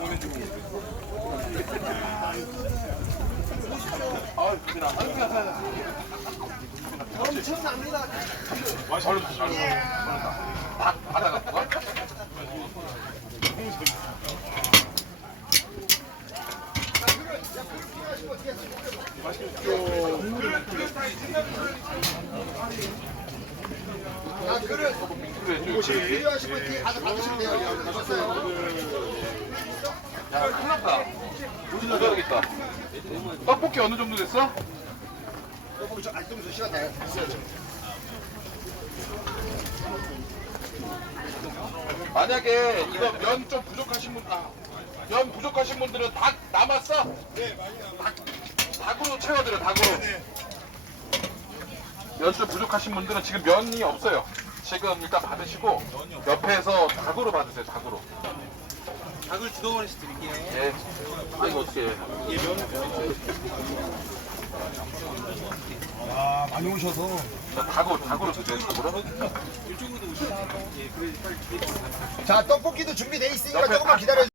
엄청납니다. 받아갖고 가? 아, 그릇 필요하신 분 뒤에 가서 받으시면 돼요. 가셨어요. 야, 큰일 났다. 못 가야겠다. 떡볶이 어느 정도 됐어? 좀 더 시간 나요. 만약에 이거 면 좀 부족하신 분, 면 부족하신 분들은 닭 남았어? 네, 닭으로 채워드려, 닭으로. 면 좀 부족하신 분들은 지금 면이 없어요. 지금 일단 받으시고 옆에서 닭으로 받으세요, 닭으로. 닭을 두 덩어리씩 드릴게요. 예. 아, 이거 어떻게 해? 아, 많이 오셔서. 닭으로 드세요, 닭으로. 이쪽으로도 오시면. 예, 그래, 빨리. 자, 떡볶이도 준비돼 있으니까 옆에 조금만 기다려.